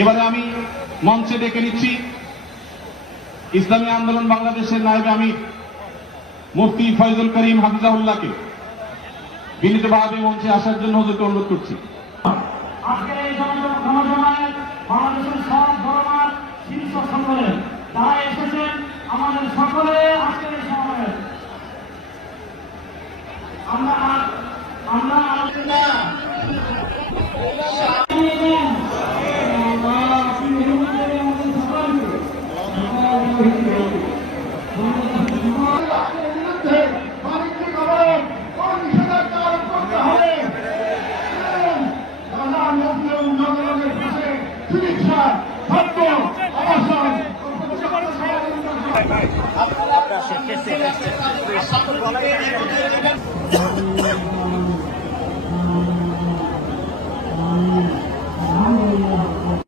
এবারে আমি মঞ্চে ডেকে নিচ্ছি ইসলামী আন্দোলন বাংলাদেশের নায়েবে আমির মুফতি ফয়জুল করিম হাফিজাহুল্লাহকে বিনীতভাবে মঞ্চে আসার জন্য হুজুরকে অনুরোধ করছি। আজকের এই জনসভায় বাংলাদেশের সব ধর্মের শীর্ষ সম্মেলন তারা এসেছেন আমাদের সকলে আজকের এই সমাবেশ আমরা আপনারা